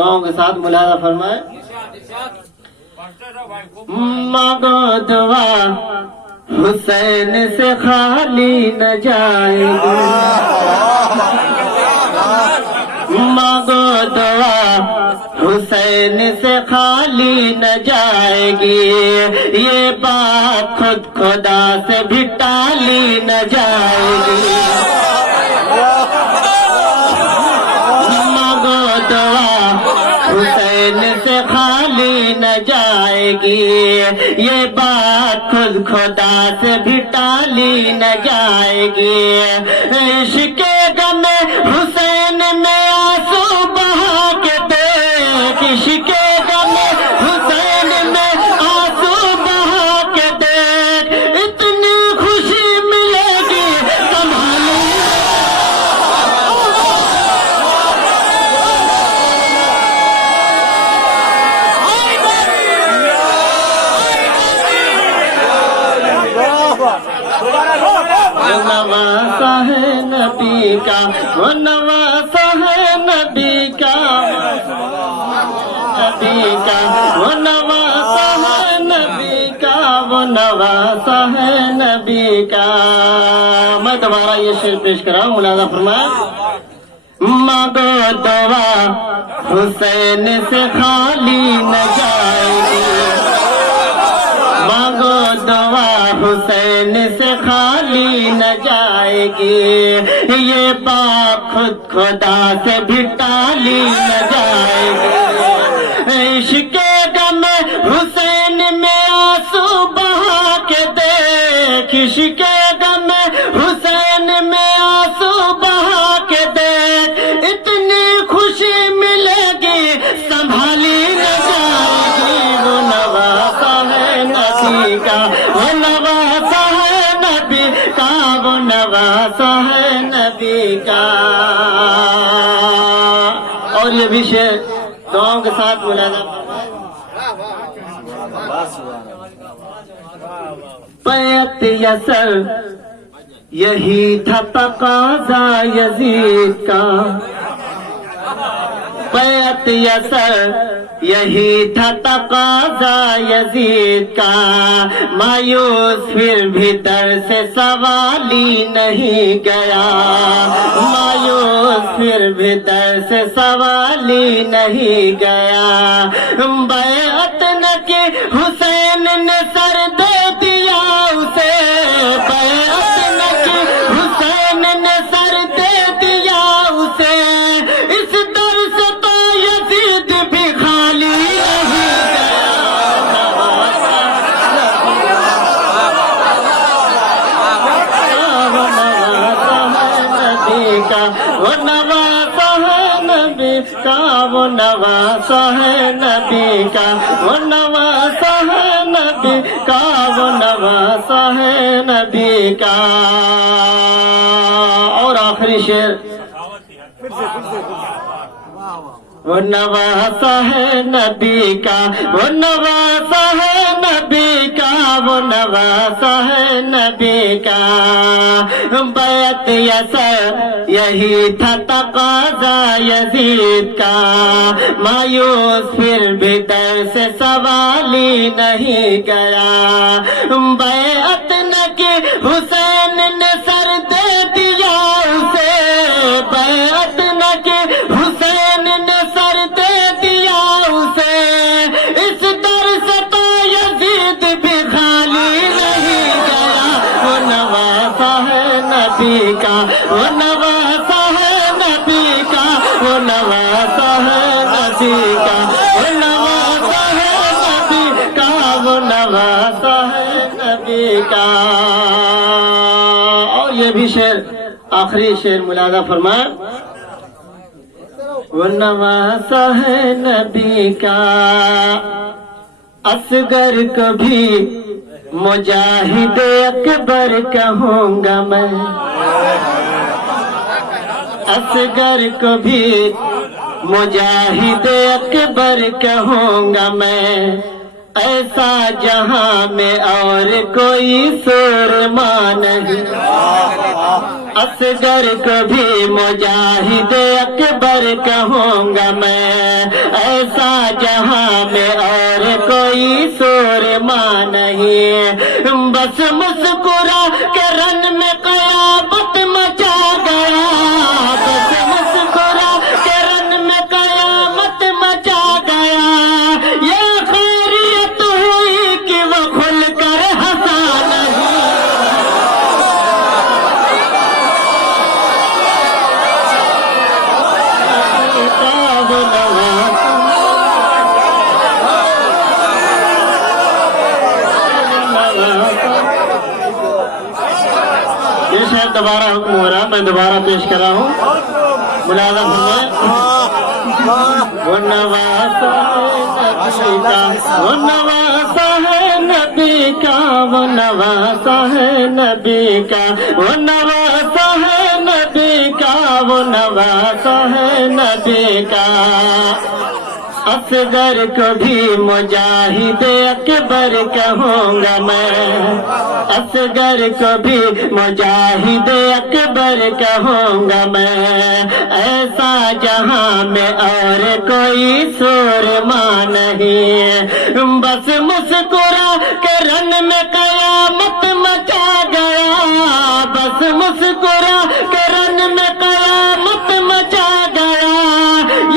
دعاؤں کے ساتھ ملاحظہ فرمائے. مانگو دعا حسین سے خالی نہ جائے گی. مانگو دعا حسین سے خالی نہ جائے گی. یہ بات خود خدا سے بھی ٹالی نہ جائے گی. مانگو دعا حسین سے خالی نہ جائے گی. یہ بات خود خدا سے بھی ٹالی نہ جائے گی. عشق غم حسین میں آنسو بہا کے دیکھ. عشق غم حسین میں آنسو بہا کے دیکھ. اتنی خوشی ملے گی سنبھالی. وہ نواسا ہے نبی کا, وہ نواسا ہے نبی کا, نبی کا وہ نواسا ہے نبی کا, وہ نواسا ہے نبی کا. میں دوبارہ یہ شعر پیش کر رہا ہوں, ملاحظہ فرمائے. مانگو دعا حسین سے خالی نہ جائے گی. مانگو دعا حسین سے خالی نہ جائے گی. یہ بات خود خدا سے بھی ٹالی نہ جائے گی. عشق غم حسین میں آنسو بہا کے دیکھ. عشق غم حسین میں آنسو بہا کے دیکھ. اتنی خوشی ملے گی سنبھالی نہ جائے گی. وہ نواسا ہے نبی کا, وہ نواسا ہے نبی کا, وہ نواسا ہے نبی کا. اور یہ بھی شعر دعاؤں کے ساتھ ملاحظہ فرمائے. بیعت یسر یہی تھا تقاضا یزید کا. بیعت یسر یہی تھا تقاضا یزید کا. مایوس پھر بھی در سے سوالی نہیں گیا. مایوس پھر بھی در سے سوالی نہیں گیا. بیعت نہ کی حسین نے سر دے دیا اسے. بیعت نہ کی حسین نے سر دے دیا اسے. اس در سے تو یزید بھی خالی نہیں گیا. وہ نواسا ہے نبی کا, وہ نواسا ہے نبی کا, وہ نواسا ہے نبی کا, وہ نواسا ہے نبی کا. اور آخری شعر. وہ نواسا ہے نبی کا, وہ نواسا ہے نبی کا, وہ نواسا ہے نبی کا. بیعت یسر یہی تھا تقاضا یزید کا. مایوس پھر بھی در سے سوالی نہیں گیا. بیعت نہ کی حسین نے سر دے دیا اسے. بیعت نہ کی حسین نے سر دے دیا اسے. اس در سے تو یزید بھی خالی نہیں گیا. وہ نواسا ہے نبی کا, وہ نواسا ہے نبی کا, وہ نواسا ہے نبی کا, وہ نواسا ہے نبی کا, وہ نواسا ہے نبی کا. اور یہ بھی شعر آخری شعر ملاحظہ فرمائے. وہ نواسا ہے نبی کا, اصغر کو بھی مجاہد اکبر کہوں گا میں. اصغر کو بھی مجاہد اکبر کہوں گا میں. ایسا جہاں میں اور کوئی سورما نہیں، اصغر کو بھی مجاہد اکبر کہوں گا میں، ایسا جہاں میں اور کوئی سورما نہیں، بس مسکرا کے رن میں قیامت مچا گیا، بس مسکرا کے رن میں قیامت مچا گیا، یہ خیریت ہوئی کہ وہ کھل کر ہنسا نہیں۔ یہ شاید دوبارہ حکم ہو رہا، میں دوبارہ پیش کر رہا ہوں، ملاحظہ فرمائیں۔ وہ نواسا ہے نبی کا، وہ نواسا ہے نبی کا، وہ نواسا ہے نبی کا، وہ نواسا ہے نبی کا، اصغر کو بھی مجاہد اکبر کہوں گا میں، اصغر کو بھی مجاہد اکبر کہوں گا میں، ایسا جہاں میں اور کوئی سورما نہیں، بس مسکرا کے رن میں قیامت مچا گیا، بس مسکرا کے رن میں قیامت مچا گیا،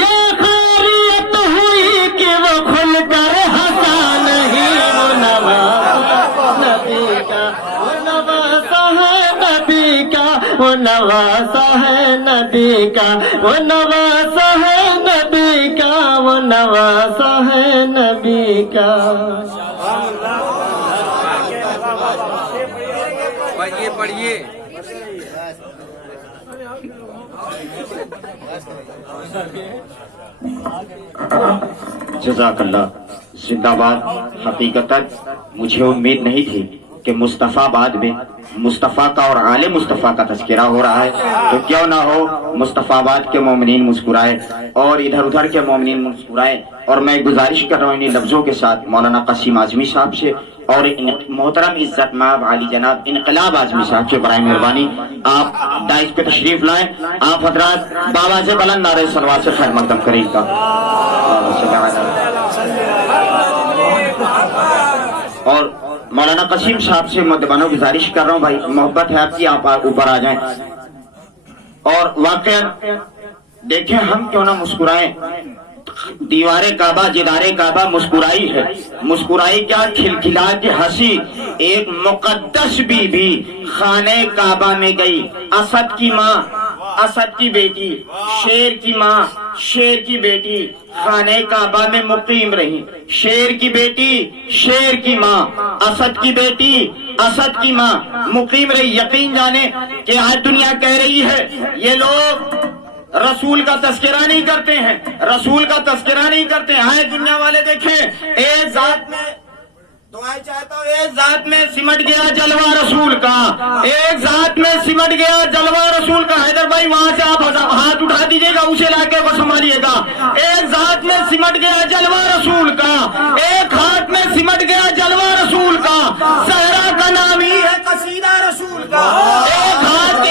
یہ خیریت ہوئی کہ وہ کھل کر ہنسا نہیں۔ وہ نواسا نبی کا، وہ نواسا ہے نبی کا، وہ نواسا ہے نبی کا، وہ نواسا ہے نبی کا، وہ نواسا ہے نبی کا۔ پڑھیے پڑھیے۔ جزاک اللہ، زندہ باد۔ حقیقتاً مجھے امید نہیں تھی کہ مصطفیٰ بعد میں مصطفیٰ کا اور آل مصطفیٰ کا تذکرہ ہو رہا ہے، تو کیوں نہ ہو مصطفیٰ بعد کے مومنین مسکرائے اور ادھر ادھر کے مومنین مسکرائے۔ اور میں گزارش کر رہا ہوں انہیں لفظوں کے ساتھ مولانا قاسم اعظمی صاحب سے اور محترم عزت مآب علی جناب انقلاب اعظمی صاحب سے برائے مہربانی آپ دائز پہ تشریف لائیں۔ آپ حضرات بابا سے بلند نعرہ صلوات سے خیر مقدم کریں ان کا۔ اور مولانا قاسم صاحب سے مدبانوں گزارش کر رہا ہوں، بھائی محبت ہے آپ کی، آپ اوپر آ جائیں۔ اور واقعا دیکھیں ہم کیوں نہ مسکرائیں، دیوار کعبہ جدار کعبہ مسکرائی ہے، مسکرائی کیا کھلکھلا کے ہنسی۔ ایک مقدس بی بی خانہ کعبہ میں گئی، اسد کی ماں، اسد کی بیٹی، شیر کی ماں، شیر کی بیٹی خانہ کعبہ میں مقیم رہی، شیر کی بیٹی، شیر کی ماں، اسد کی بیٹی، اسد کی ماں مقیم رہی۔ یقین جانے کہ آج دنیا کہہ رہی ہے یہ لوگ رسول کا تذکرہ نہیں کرتے ہیں، رسول کا تذکرہ نہیں کرتے ہیں۔ آئے دنیا والے دیکھیں، ایک ذات میں دعائیں چاہتا ہوں، ایک ذات میں سمٹ گیا جلوہ رسول کا، ایک ذات میں سمٹ گیا جلوہ رسول کا۔ حیدر بھائی وہاں سے آپ ہاتھ اٹھا دیجئے گا، اس علاقے کو سنبھالیے گا۔ ایک ذات میں سمٹ گیا جلوہ رسول کا، ایک ہاتھ میں سمٹ گیا جلوہ رسول کا، صحرا کا نام ہی ہے قصیدہ رسول کا۔ ایک ہاتھ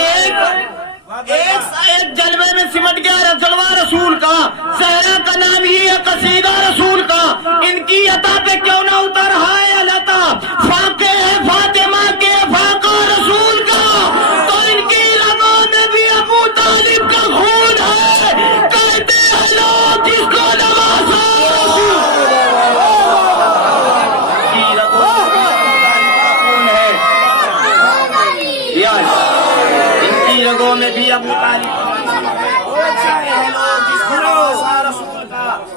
ایک جلوے میں سمٹ گیا جلوہ رسول کا، صحرا کا نام ہی ہے قصیدہ رسول کا۔ ان کی عطا پہ کیوں نہ اتر ہے عطا، فاقے ہے فاطمہ کے فاقہ رسول کا، تو ان کی رگوں میں بھی ابو طالب کا خون ہے۔ کہتے ہیں لوگ جس کو نواسا رسول کی رگوں میں خون ہے، ان کی رگوں میں بھی ابو طالب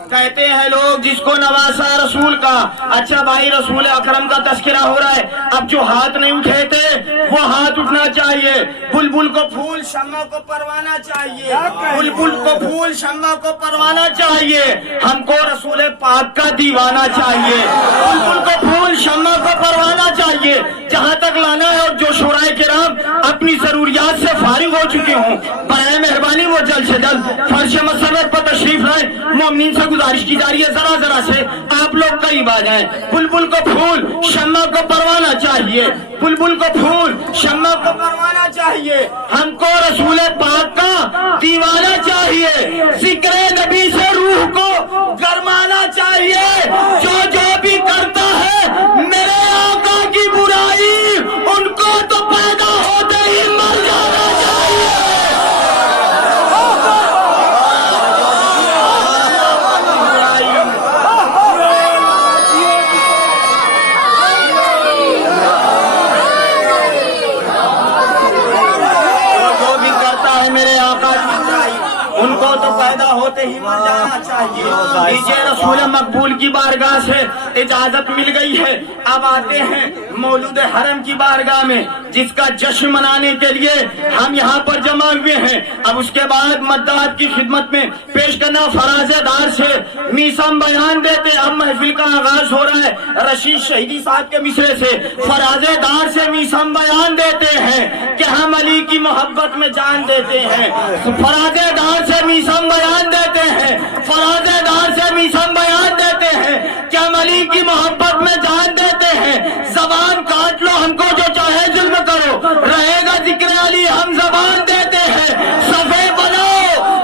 کہتے ہیں لوگ جس کو نواسا رسول کا۔ اچھا بھائی رسول اکرم کا تذکرہ ہو رہا ہے، اب جو ہاتھ نہیں اٹھے تھے وہ ہاتھ اٹھنا چاہیے۔ بلبل کو پھول شمع کو پروانا چاہیے، بلبل کو پھول شمع کو پروانا چاہیے، ہم کو رسول پاک کا دیوانہ چاہیے۔ بلبل کو پھول شمع کو پروانا چاہیے۔ جہاں تک لانا ہے اور جو شورائے کرام اپنی ضروریات سے فارغ ہو چکے ہوں، برائے مہربانی وہ جلد سے جلد فرش مسرت پر تشریف لائیں. مومنین سے گزارش کی جا رہی ہے ذرا ذرا سے آپ لوگ قریب آ جائیں. بلبل کو پھول شمع کو پروانا چاہیے, بلبل کو پھول شمع کو پروانا چاہیے. ہم کو رسول پاک کا دیوانہ چاہیے, ذکر نبی سے روح کو گرمانا چاہیے. جو بھی کرتا ہے میرے آقا کی برائی ان کو تو پیدا ہوتے ہی مر جانا چاہیے. جو بھی کرتا ہے میرے آقا کی برائی ان کو تو پیدا ہوتے ہی مر جانا چاہیے. نیچے رسول مقبول کی بارگاہ سے اجازت مل گئی ہے. اب آتے ہیں مولود حرم کی بارگاہ میں جس کا جشن منانے کے لیے ہم یہاں پر جمع ہوئے ہیں. اب اس کے بعد مداحت کی خدمت میں پیش کرنا فراز دار سے میسم بیان دیتے. اب محفل کا آغاز ہو رہا ہے رشید شہیدی صاحب کے مصرے سے. فراز دار سے میسم بیان دیتے ہیں کہ ہم علی کی محبت میں جان دیتے ہیں. فراز دار سے میسم بیان دیتے ہیں, فراز دار سے میسم بیان دیتے ہیں کہ ہم علی کی محبت میں جان دیتے ہیں. زبان کاٹ لو ہم کو جو چاہے ظلم کرو, رہے گا ذکر علی ہم زبان دیتے ہیں. صفے بنو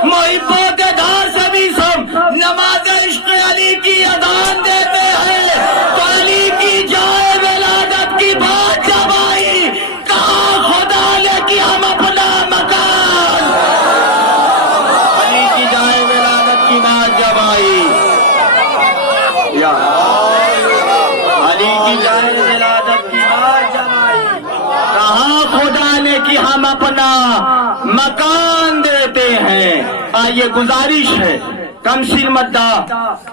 محبوں کے دھار سے میسم نماز عشق علی کی اذان دیتے ہیں. تو علی کی جائے ولادت کی بات جب آئی کہا خدا نے کہ ہم اپنا مکان. علی کی جائے ولادت کی بات جب آئی, علی کی جائے ولادت کی بات جب آئی کہا خدا نے کہ ہم اپنا مکان دیتے ہیں. آئیے گزارش ہے کمسیل مداح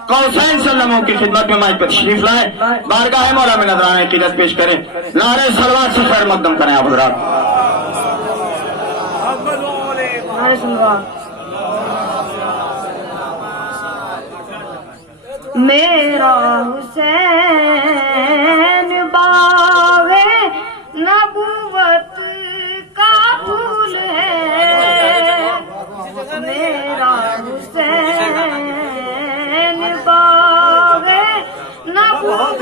قوسین سلموں کی خدمت میں مائک پر تشریف لائیں, بارگاہ مولا میں نذرانہ عقیدت پیش کریں, نعرہ صلوات سے خیر مقدم کریں آپ حضرات. میرا حسین باغ نبوت کا پھول ہے. میرا حسین باغ نبوت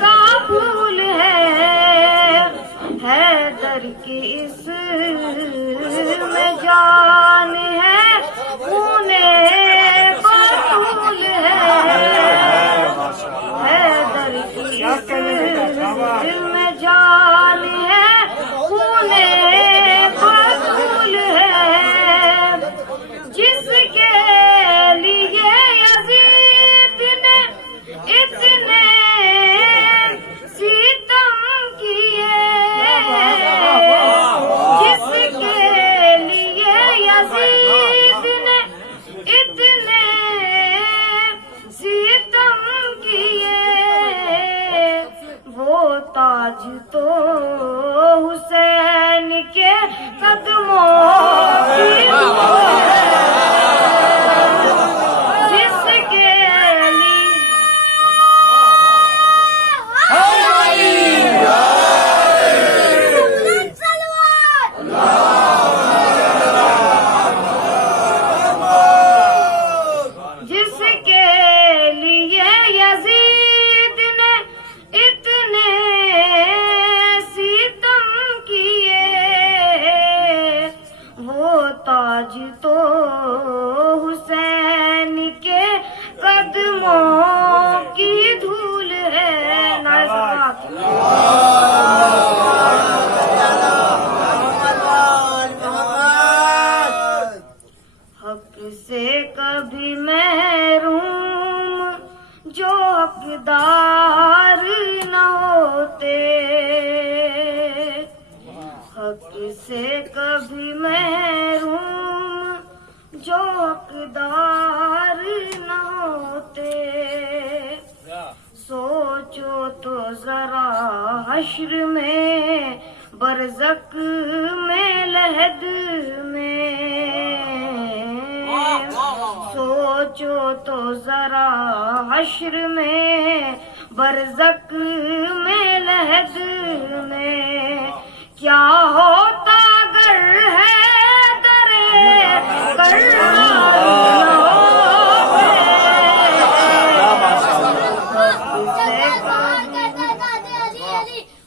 کا پھول ہے. حیدر کی اس میں جان ہے, خون بطول ہے. حیدر کی اس میں جان ہے, خون بطول ہے. جس کے لیے یزید نے اتنے ستم کیے, جس کے لیے یزید نے اتنے ستم کیے, وہ تاج تو حسین کے قدموں کی دھول ہے. جس کے لیے جس کے لیے یزید نے اتنے ستم کیے, وہ تاج تو حسین کے قدموں کی دھول ہے. نائس. حق سے کبھی محروم جو حقدار نہ ہوتے, حق سے کبھی محروم جو حقدار نہ ہوتے. سوچو تو ذرا حشر میں برزخ میں لحد میں, سوچو تو ذرا حشر میں برزخ میں لحد میں, کیا ہوتا اگر ہے در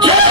6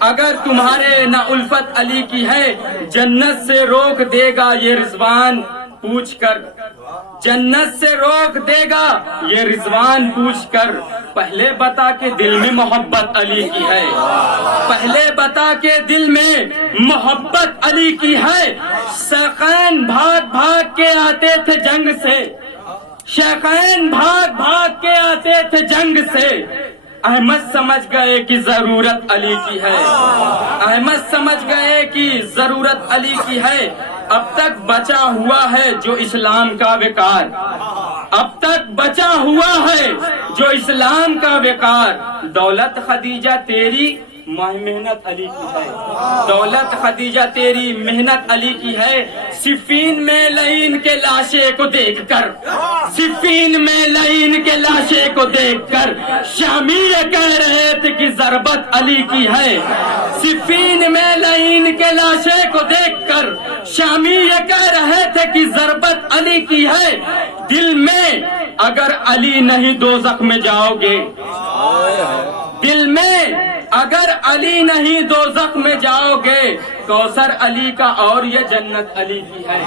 اگر تمہارے نہ الفت علی کی ہے جنت سے روک دے گا یہ رضوان پوچھ کر، جنت سے روک دے گا یہ رضوان پوچھ کر، پہلے بتا کہ دل میں محبت علی کی ہے، پہلے بتا کہ دل میں محبت علی کی ہے۔ شیخین بھاگ بھاگ کے آتے تھے جنگ سے، شیخین بھاگ بھاگ کے آتے تھے جنگ سے، احمد سمجھ گئے کہ ضرورت علی کی ہے، احمد سمجھ گئے کہ ضرورت علی کی ہے۔ اب تک بچا ہوا ہے جو اسلام کا وقار، اب تک بچا ہوا ہے جو اسلام کا وقار، دولت خدیجہ تیری محنت علی کی ہے، دولت خدیجہ تیری محنت علی کی ہے۔ صفین میں لعین کے لاشے کو دیکھ کر، صفین میں لعین کے لاشے کو دیکھ کر شامی یہ کہہ رہے تھے کہ ضربت علی کی ہے، صفین میں لعین کے لاشے کو دیکھ کر شامی یہ کہہ رہے تھے کہ ضربت علی کی ہے۔ دل میں اگر علی نہیں دوزخ میں جاؤ گے، دل میں اگر علی نہیں دوزخ میں جاؤ گے، کوثر علی کا اور یہ جنت علی کی ہے،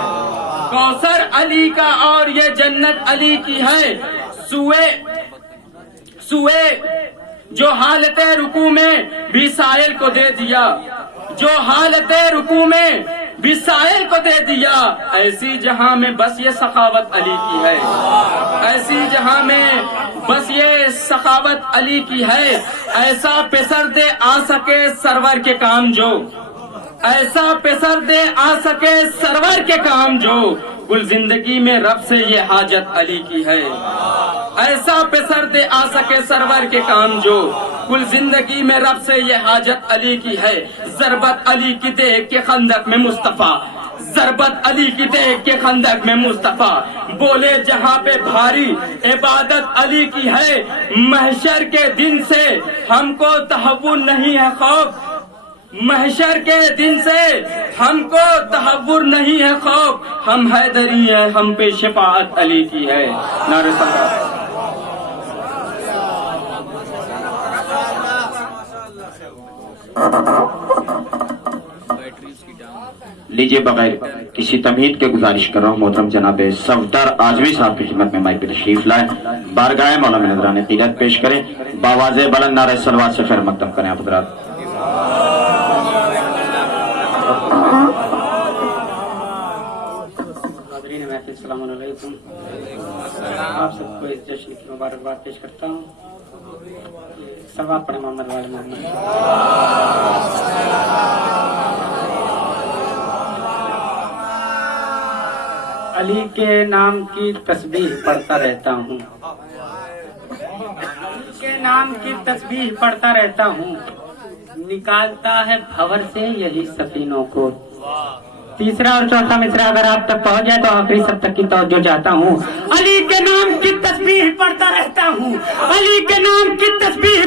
کوثر علی کا اور یہ جنت علی کی ہے۔ سوئے جو حالت رکوع میں بھی سائل کو دے دیا، جو حالت رکوع میں بھی سائل کو دے دیا، ایسی جہاں میں بس یہ سخاوت علی کی ہے، ایسی جہاں میں بس یہ سخاوت علی کی ہے۔ ایسا پسر دے آ سکے سرور کے کام جو، ایسا پسر دے آ سکے سرور کے کام جو، کل زندگی میں رب سے یہ حاجت علی کی ہے، ایسا پسر دے آ سکے سرور کے کام جو، کل زندگی میں رب سے یہ حاجت علی کی ہے۔ ضربت علی کی دیکھ کے خندق میں مصطفیٰ، ضربت علی کی دیکھ کے خندق میں مصطفیٰ بولے جہاں پہ بھاری عبادت علی کی ہے، محشر کے دن سے ہم کو تہور نہیں ہے خوف، محشر کے دن سے ہم کو تہور نہیں ہے خوف، ہم حیدری ہیں، ہم پہ شفاعت علی کی ہے۔ نعرہ صلوات۔ لیجیے بغیر کسی تمہید کے گزارش کر رہا ہوں محترم جناب صفدر آجوی صاحب کی خدمت میں مائک پہ تشریف لائیں، بارگاہ مولا میں نذران تیرت پیش کریں، باواز بلند نعرہ صلوات سے خیر مقدم کریں آپ حضرات۔ السلام علیکم، آپ سب کو اس جشن کی مبارکباد پیش کرتا ہوں۔ صلوات پڑھیں محمد وال محمد۔ علی کے نام کی تسبیح پڑھتا رہتا ہوں، علی کے نام کی تسبیح پڑھتا رہتا ہوں، نکالتا ہے بھور سے یہی سفینوں کو۔ تیسرا اور چوتھا مصرع اگر آپ تک پہنچ جائے تو آخری سب تک کی توجہ چاہتا ہوں۔ علی کے نام کی تسبیح پڑھتا رہتا ہوں، علی کے نام کی تسبیح